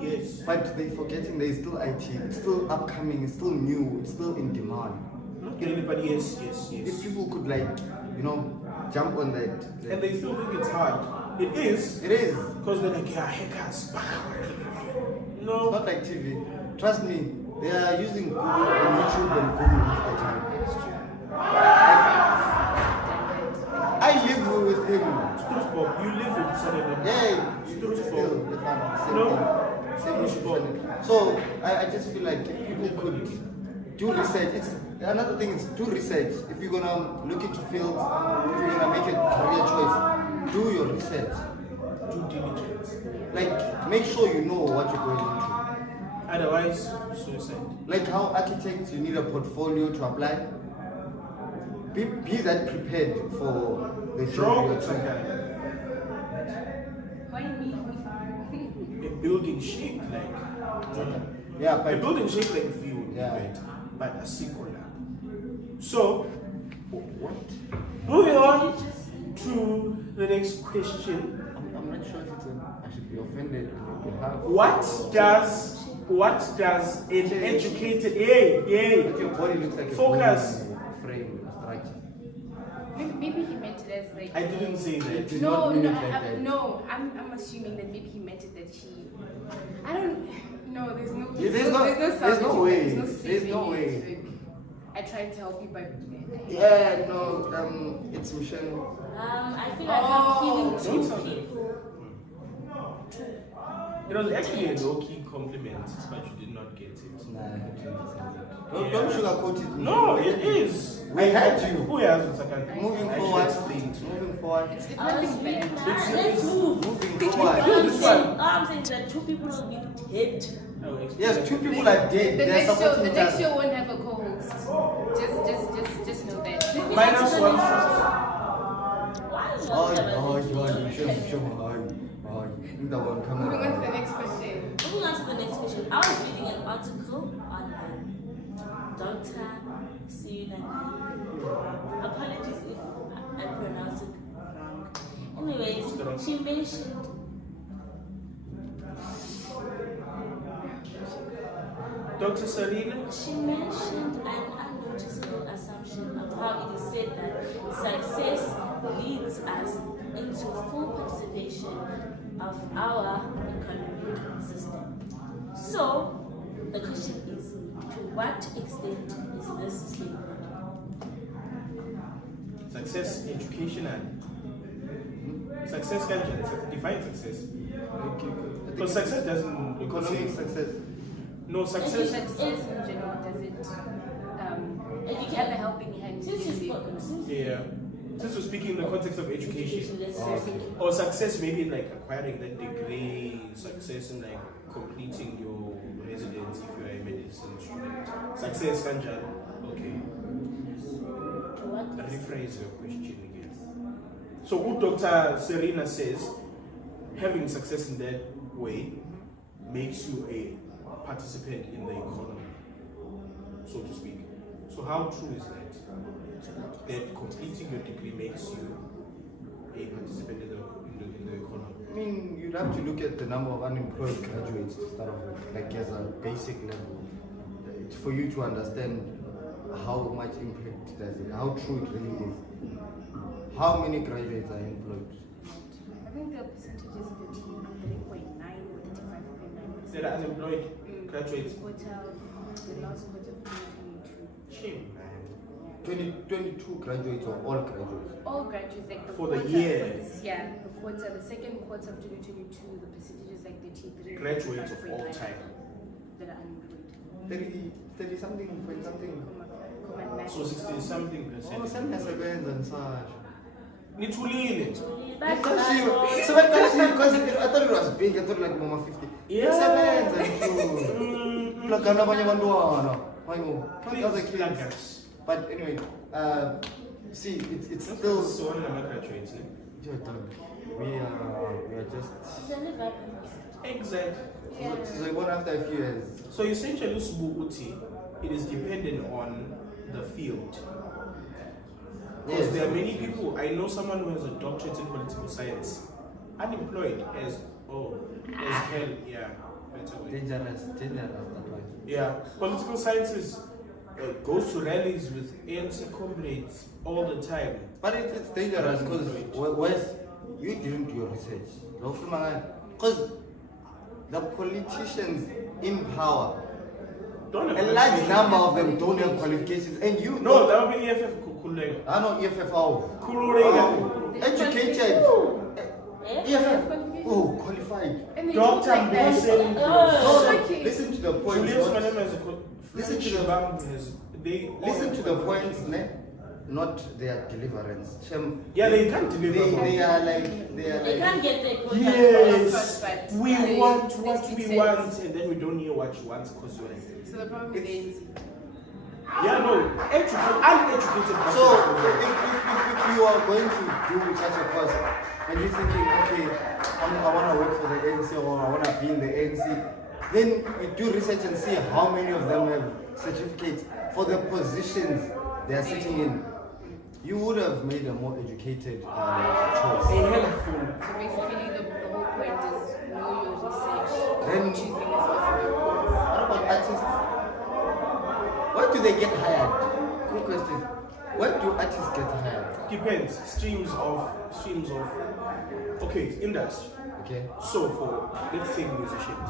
Yes. But they forgetting there is still IT. It's still upcoming. It's still new. It's still in demand. Not everybody. Yes. If people could jump on that. And they still think it's hard. It is. It is. Because they're like, yeah, hackers. No. It's not like TV. Trust me, they are using Google and YouTube and Google half the time. I live with him. Bob, you live with Saturday. Yeah, Struce still, No. same thing. So I just feel like if people could Do research. It's another thing is do research. If you're gonna look into fields, if you're gonna make a career choice, do your research. Due diligence. Like make sure you know what you're going into. Otherwise, suicide. Like how architects you need a portfolio to apply. Be that prepared for the job Draw you're some doing. kind. Why me? A building shaped like. Yeah, A but building shaped like field, Yeah. right? But a sequel. So, what? Moving on to the next question. I'm not sure if I should be offended. What does an educated But your body looks like a Focus. bone frame structure. Maybe he meant it as like. I didn't say that. Did No, not mean no, it like that. no. I'm assuming that maybe he meant it that she. I don't. No, there's no. Yeah, there's no salvage, way. There's There's no saving way. it. I tried to help you, but. Yeah, no, it's Michelle. I feel like Oh. I'm killing Don't two sound it. people. It was actually a low-key compliment, but you did not get it. Nah, don't sugarcoat it. No, it is. I had you. Who has it? Moving I forward. should explain to you. Moving forward. It's I was nothing reading bad. that. Let's move. Moving All forward. I'm This saying, one. all I'm saying is that two people will be dead. I will explain Yes, that. two people are dead. The They're next show, supporting the each next other. show won't have a co-host. Just know that. Minus one. Why is Oh, one oh, seven? Johnny, show me. The one, come Moving on to the on. next question. Moving on to the next question. I was reading an article on Dr. Serena. Apologies if I pronounce it wrong. Anyways, she mentioned Dr. Serena? She mentioned an unnoticeable assumption of how it is said that success leads us into full participation of our economic system. So, the question is, to what extent is this statement? Success, education, and success can define success. Because success doesn't look the Economic same. success. No success. Success in general, does it have a helping hand in Since the you economy? Yeah. Since we're speaking in the context of education, let's Oh, say. okay. or success maybe in like acquiring that degree, success in like completing your residence if you are a medicine student. Success, Kanjan. Okay. To what extent? Rephrase your question again. So what Dr. Serena says, having success in that way makes you a participant in the economy, so to speak. So how true is that? That completing your degree makes you a participant in the economy. I mean, you'd have to look at the number of unemployed graduates to start off with, like as a basic level. It's for you to understand how much impact does it, how true it really is. How many graduates are employed? I think the percentage is 33.9 or 35.9%. That are unemployed graduates. The last quarter of 2022. Shame, man. 22 graduates or all graduates? All graduates, like the For the quarter, year. for this year, the second quarter of 2022, the percentage is like 33. Graduates of all time. That are unemployed. 30 something, 20 something. So 60 something Oh, percent. some hasebenza and such. Nitulile. But So because I thought it was big, I thought like Mama 50. Yeah. Hasebenza nje. Lagana abanye abantwana. Hayibo. Other kids. Please, But anyway, see, it's still. so one of my graduates. Ne? You're done. We are just. She's a liver. Exactly. So one after a few years. So essentially, Subuti, it is dependent on the field. Because Yes. there are many people. I know someone who has a doctorate in political science, unemployed as hell. Yeah, better way. Dangerous, that way. Yeah, political sciences goes to rallies with ANC comrades all the time. But it's dangerous because Wes, you didn't do your research. Because the politicians in power, Don't have a large qualifications. number of them don't have qualifications, and you No, that would be EFF Kukulega. I know EFFO. Kukulega. Educated. Eh? EFF. Oh, qualified. And they Doctor talk like that. Mbose. No, Oh. no, Okay. listen to the point. Julius what- Malema is a Listen to the Shibam has they listen to the points, ne? Not their deliverance. Shem, Yeah, they can't deliver. They are like They can't get their contract. Yes, But we they- want they what speak we sense. want, and then we don't hear what you want because you're like, So the problem is ANC. yeah, no, uneducated. So if you are going to do such a course and you're thinking, okay, I want to work for the ANC or I want to be in the ANC, then you do research and see how many of them have certificates for the positions they are sitting in. You would have made a more educated a choice. handful. So basically, the whole point is know your research. Then- Choosing a specific course. What about artists? Where do they get hired? Good question. Where do artists get hired? Depends. Streams of. Okay, industry. Okay. So let's take musicians.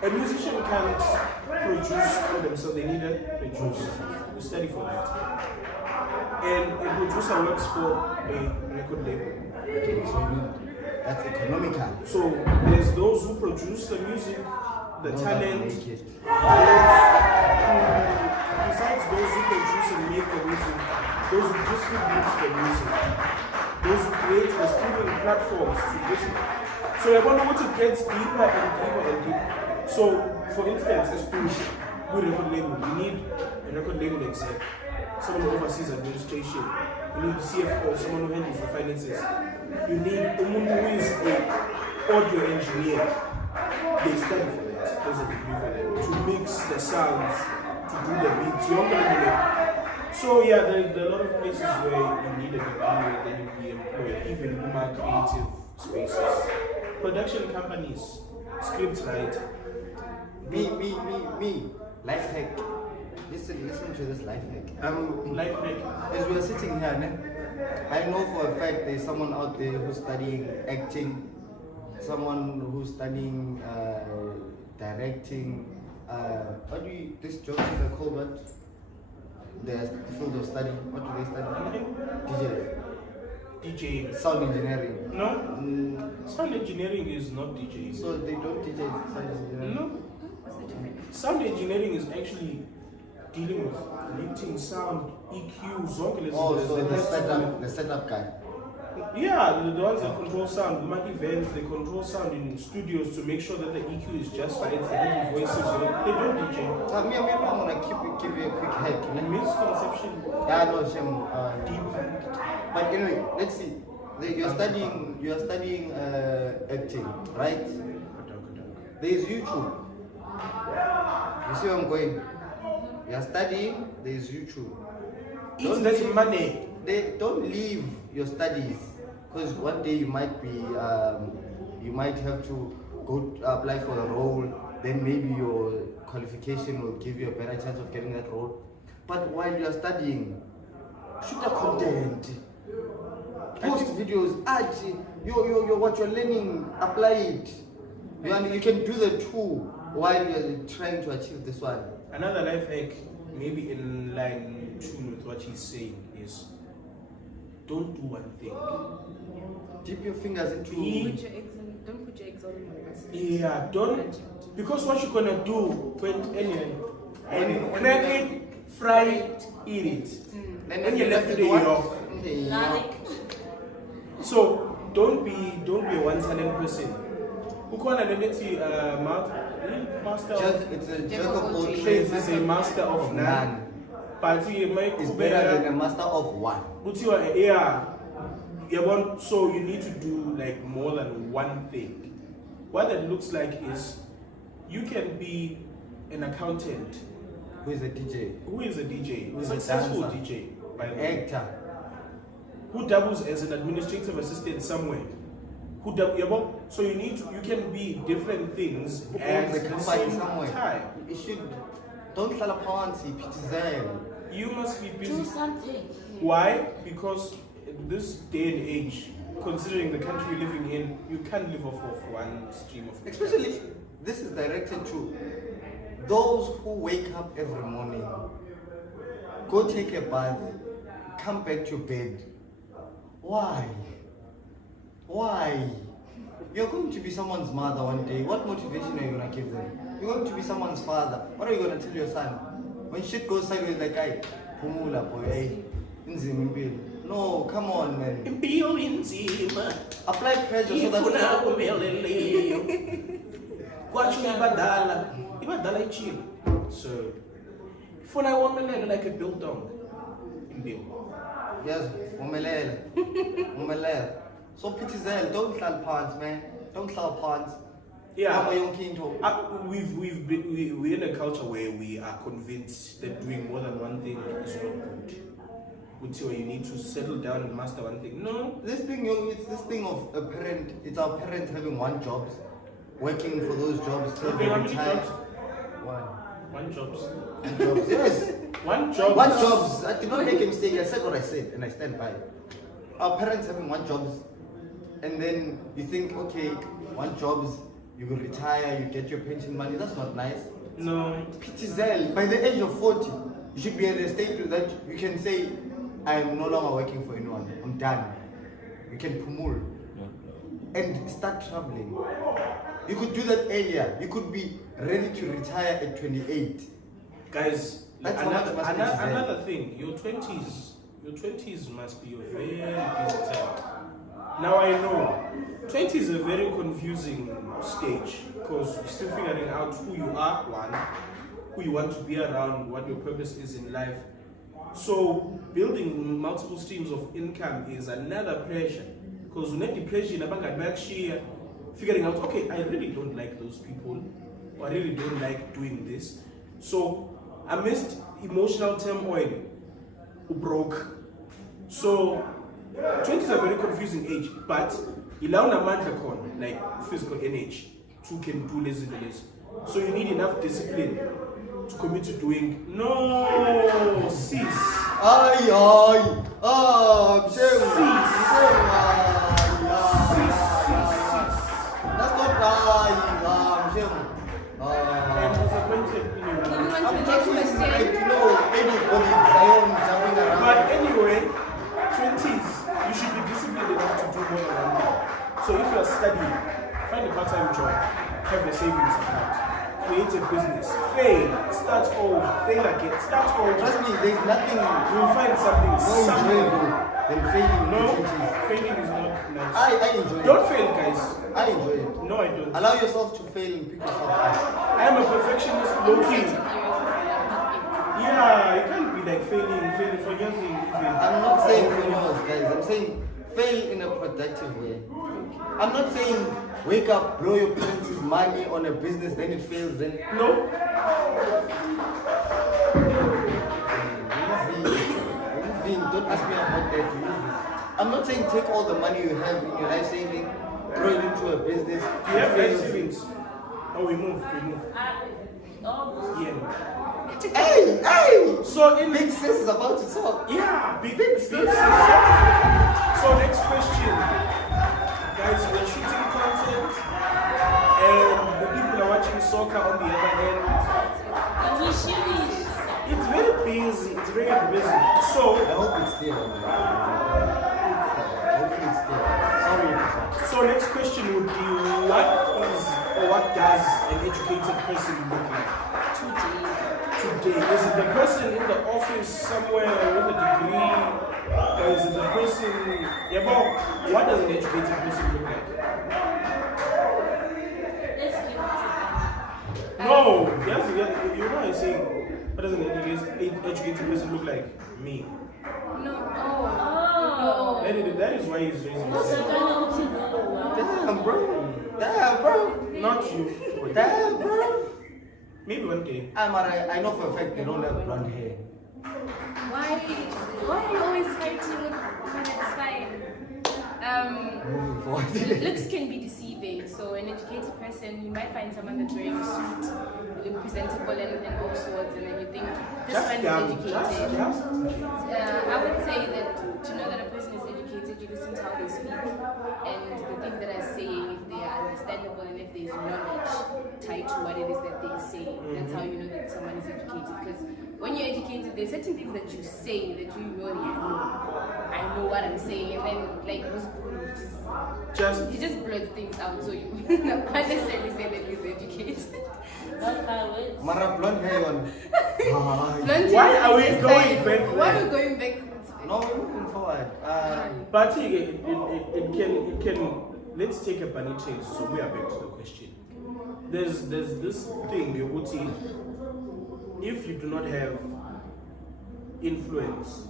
A musician can't produce for themselves. They need a producer. You study for that. And a producer works for a record label. Okay, so you need, that's economical. So there's those who produce the music, the Those that talent. make it. Besides those who produce and make the music, those who distribute the music, those who create the streaming platforms to distribute. So you're going to get deeper and deeper and deeper. So, for instance, as to good record label, you need a record label exec, someone who oversees administration. You need a CFO, someone who handles the finances. You need someone who is an audio engineer. They study for that. There's a degree for them to mix the sounds, to do the beats. You're gonna do it. So yeah, there are a lot of places where you need a degree and then you be employed, even in more creative spaces. Production companies, script writer. Me. Life hack. Listen to this life hack. Life hack. As we are sitting here, ne, I know for a fact there's someone out there who's studying acting, someone who's studying directing. What do you, this job is called what? The field of study. What do they study? DJ. DJ. Sound engineering. No, sound engineering is not DJ. So they don't DJ sound engineering. No, sound engineering is actually dealing with lifting sound, EQ, zonke Oh, lezi so zinto. the setup guy. Yeah, the ones that control sound, the mic events, they control sound in studios to make sure that the EQ is just right, the little voices, they don't DJ. Me, I'm gonna give you a quick hack. The misconception, Yeah, no, Shem. deep. But anyway, let's see. You are studying acting, right? There is YouTube. You see where I'm going? You are studying. There is YouTube. It's that money. They don't leave your studies because one day you might have to go apply for a role. Then maybe your qualification will give you a better chance of getting that role. But while you are studying, shoot a content. Post videos, add what you're learning, apply it. You can do the two while you're trying to achieve this one. Another life hack, maybe in line tune with what he's saying, is don't do one thing. Dip your fingers into Don't put your eggs all in one basket. Yeah, don't, because what you're gonna do when crack it, fry it, eat it. When you're left with the yolk. Garlic. So don't be a one talent person. Ukona lelethi master of, It's a jerk of all trades trades. is a master of none. But It's better than a master of one. Kuthiwa yeah. So you need to do like more than one thing. What that looks like is you can be an accountant. Who is a DJ? Who is a DJ? Who is a Successful dancer? DJ. By the way. Actor. Who doubles as an administrative assistant somewhere. So you can be different things Who at owns a the company same somewhere. time. You should don't fall upon Pitizan. You must be Do busy. something. Why? Because in this day and age, considering the country we're living in, you can't live off of one stream of income. Especially this is directed to those who wake up every morning, go take a bath, come back to bed. Why? You're going to be someone's mother one day. What motivation are you gonna give them? You're going to be someone's father. What are you gonna tell your son? When shit goes sideways, like, "Ay, pumula boy, ay, inzima impilo." No, come on, man. Impilo inzima. Apply pressure so that Ifuna umeleleyo. Kwacho ibadala ichilo. So, ifuna umelele like a biltong. Impilo. yes, umelele. So Pitizelle, don't hlal pants, man. Don't hlal pants. Yeah. We're in a culture where we are convinced that doing more than one thing is not good. Until you need to settle down and master one thing. No. This thing, it's this thing of a parent. It's our parents having one jobs, working for those jobs till Okay, they how many retire. jobs? One One jobs. jobs. Yes. One job. One jobs. I did not make a mistake. I said what I said, and I stand by it. Our parents having one jobs, and then you think, okay, one jobs, you will retire, you get your pension money. That's not nice. No. Pitizelle, by the age of 40, you should be at a state that you can say, I am no longer working for anyone. I'm done. You can pumul and start traveling. You could do that earlier. You could be ready to retire at 28. Guys, That's how much must be deserved. another thing, your 20s must be a very busy time. Now I know 20 is a very confusing stage because you're still figuring out who you are, one, who you want to be around, what your purpose is in life. So building multiple streams of income is another pressure because when depression about figuring out, okay, I really don't like those people, or I really don't like doing this. So amidst emotional turmoil, you broke. So 20 is a very confusing age, but ilawuna mandla khona, like physical energy, to can do less and less. So you need enough discipline to commit to doing. No, sis. Ay, that's not right. I'm disappointed in you. Moving on to I'm the next talking like, question. anybody, Zion jumping around. But anyway, 20s, you should be disciplined enough to do more than one thing. So if you're studying, find a part-time job, have a savings account, create a business, fail, start over, fail again, start over. Trust me, there's nothing You'll find something more enjoyable than failing in No, the 20s. failing is not nice. I enjoy Don't it. fail, guys. I enjoy it. No, I don't. Allow yourself to fail and pick yourself up. I am a perfectionist, low key. Yeah, you can't be like failing for nothing. I'm not saying failures, guys. I'm saying fail in a productive way. I'm not saying wake up, blow your parents' money on a business, then it fails, then No. don't ask me about that. I'm not saying take all the money you have in your life saving, throw it into a business. Do you have fail. life savings? Oh, we move. Almost. Yeah. Hey! So in Big sis is about to talk. yeah, big So next question, guys. We're shooting content, and the people are watching soccer on the other hand. It's very busy. It's very busy. So. I hope it's there. Hopefully it's there. Sorry if it's not. So next question would be, what does an educated person look like today? Is it the person in the office somewhere with a degree? Or is it the person, yeah, but what does an educated person look like? Let's give it to them. No, yes, you know what I'm saying. What does an educated person look like? Me. No. Oh. That is why he's raising What's his the hand. kind of thing you know? Damn, bro. Damn, bro. Not you. Damn, bro. Maybe one day. I know for a fact they don't have blonde hair. Why are you always fighting when it's fine? Moving forward. Looks can be deceiving. So an educated person, you might find someone that's wearing a suit, you look presentable and all sorts, and then you think this Just man is young. educated. Just. I would say that to know that a person is educated, you listen to how they speak, and the things that are saying, if they are understandable and if there's knowledge tied to what it is that they're saying. That's how you know that someone is educated. Because when you're educated, there's certain things that you say that you know that I know what I'm saying, and then like most people you just blurt things out, so you can't necessarily say that he's educated. Not my words. Mara blonde hair on. Why are we going back Why there? are we going back? No, we're moving forward. But it can. Let's take a bunny change. So we are back to the question. There's this thing you would see. If you do not have influence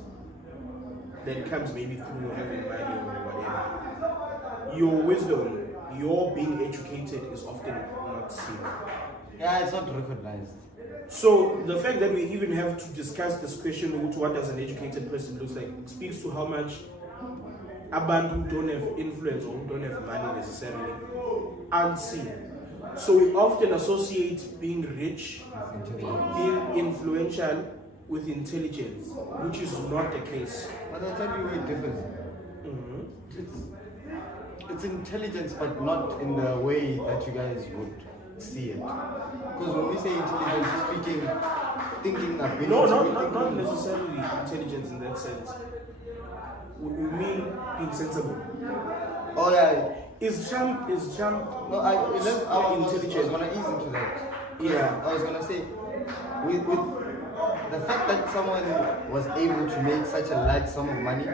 that comes maybe through having money or whatever, your wisdom, your being educated is often not seen. Yeah, it's not recognized. So the fact that we even have to discuss this question of what does an educated person looks like speaks to how much abantu who don't have influence or who don't have money necessarily aren't seen. So we often associate being rich, being influential with intelligence, which is not the case. But I'll tell you a difference. It's intelligence, but not in the way that you guys would see it. Because when we say intelligence, we're speaking, thinking, ability. No, we're not thinking- necessarily intelligence in that sense. We mean being sensible. Oh yeah. Is Trump No, I was intelligent? gonna ease into that. Yeah. I was gonna say, with the fact that someone was able to make such a large sum of money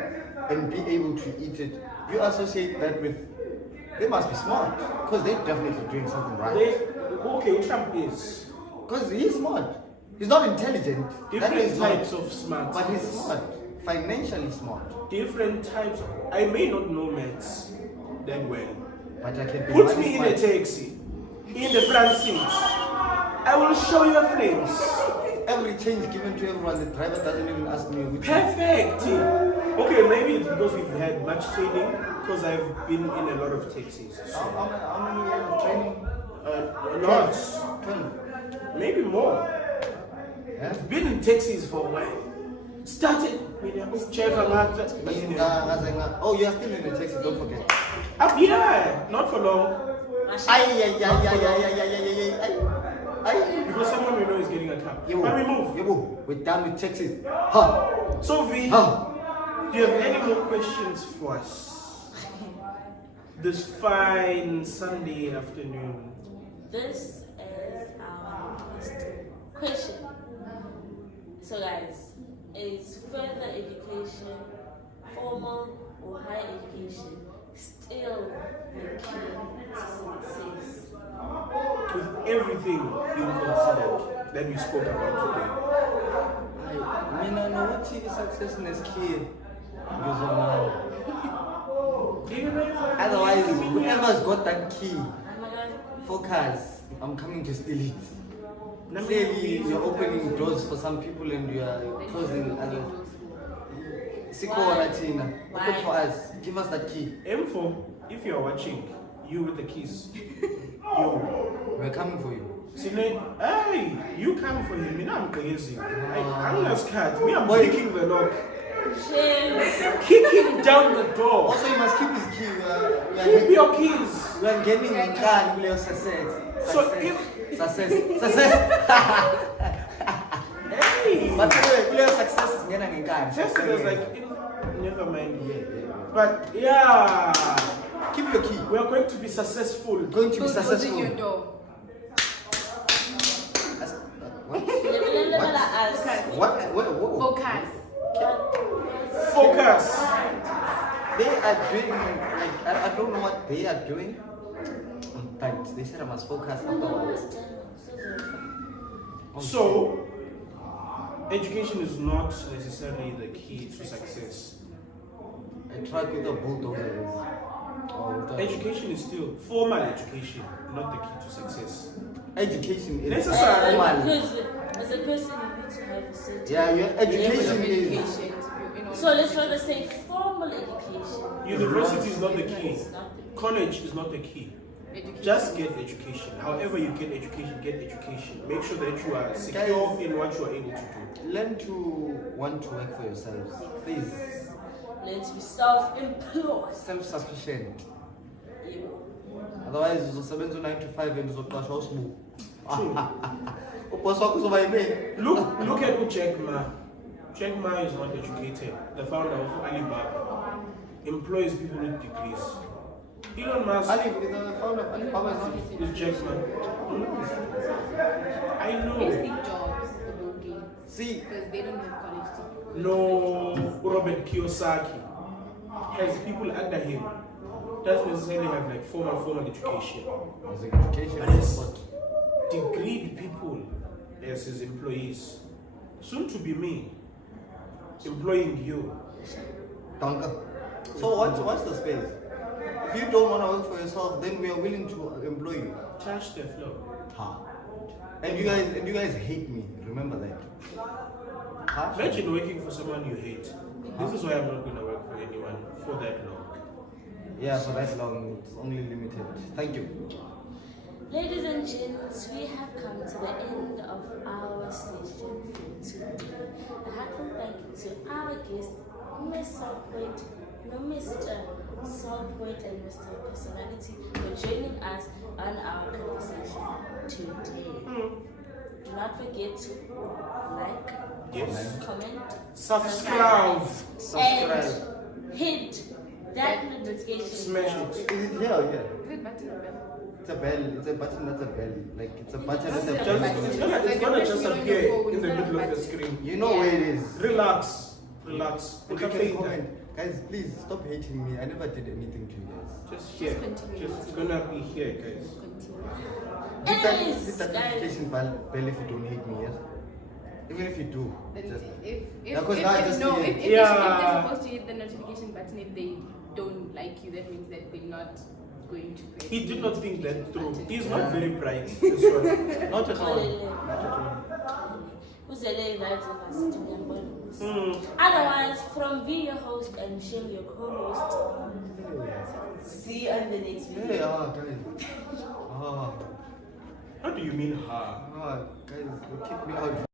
and be able to eat it, you associate that with they must be smart because they're definitely doing something right. Okay, Trump is. Because he's smart. He's not intelligent. that Different is not. types of smart. But he's smart. Financially smart. Different types. I may not know maths that well. But I can be Put money me in a smart. taxi, in the front seat. I will show you a place. Every change given to everyone, the driver doesn't even ask me which Perfect. Okay, maybe it's because we've had much training. Because I've been in a lot of taxis. So, How many years of training? a lot. 12. Maybe more. Yeah? I've been in taxis for a while. Started with a chef Oh, you are still in the taxi, don't forget. up here, not for long. Because someone we know is getting a car. But we move. Yo, we're done with taxis. Ha! So V, Ha! do you have any more questions for us? This fine Sunday afternoon. This is our first question. So guys, is further education, formal or higher education, still the key to success? With everything being considered that we spoke about today. I mean, I know what success in this kid. Otherwise, whoever's got that key, focus. I'm coming to steal it. Clearly, you're opening doors for some people and you are closing others. Siko Ratina, open for us. Give us that key. M4, if you are watching, you with the keys. You. We're coming for you. Sine, hey, you come for him. I'm crazy. I'm not scared. We are breaking the lock. Shame. Kicking down the door. Also, you must keep his key. Keep your keys. We are getting in car. We are success. So Success. Hey. But we are success is getting in car. Just it was like, never mind. But yeah, Keep your key. we are going to be successful. Going to be Close your successful. door. What? What? Focus. Focus. They are doing like I don't know what they are doing, but they said I must focus afterwards. So, education is not necessarily the key to success. I tried with a bulldozer. Education is still formal education, not the key to success. Education is Necessary. formal. Because as a person, you need to have a certain Yeah, your level of education is. Education. So let's rather say formal education. University is not the key. It's not the key. College is not the key. Just get education. However you get education, get education. Make sure that you are secure in what you are able to do. Learn to want to work for yourselves. Please. Learn to be self-employed. Self-sufficient. You know. Otherwise, uzosebenza 9 to 5 and uzoqashwa usibu. True. Boss wako so by me. Look at Jack Ma. Jack Ma is not educated. The founder of Alibaba employs people with degrees. Elon Musk Ali is the founder of Alibaba. is Jack Ma. I It's know. Steve Jobs, the Bill Gates. See, Because they don't have college degrees. No, Robert Kiyosaki has people under him. Doesn't necessarily have like formal education. music education. But has degreed people as his employees. Soon to be me, employing you. Danke. So what's the space? If you don't want to work for yourself, then we are willing to employ you. Touch the floor. Ha. And you guys hate me. Remember that. Ha? Imagine working for someone you hate. This is why I'm not going to work for anyone for that long. Yeah, for that long, it's only limited. Thank you. Ladies and gents, we have come to the end of our session for today. A heartfelt thank you to our guest, Miss Saltwaite, Mr. Saltwaite and Mr. Personality for joining us on our conversation today. Do not forget to like, Yes. comment, Subscribe. and hit that notification Smash bell. it. Is it here or here? Is it button or bell? It's a bell. It's a button, not a bell. Like it's a button, not a Just, bell. it's gonna just appear in the middle of the screen. You know where it is. Relax. Okay, can comment. Guys, please stop hating me. I never did anything to you guys. Just here. continue. Just it's gonna be here, guys. Continue. Hit that notification bell if you don't hate me, yes? Even if you do. Then Just, if because now I just no, see if, it. if, Yeah. if they're supposed to hit the notification button if they don't like you, that means that they're not going to press. He did the not think that notification through. button. He's not very bright. This one. not at all. Not at all. Uzele vibes of us to be bonus. Hmm. Otherwise, from video host and Shane, your co-host, see you on the next video. Hey, guys. How do you mean her? Guys, you kick me out.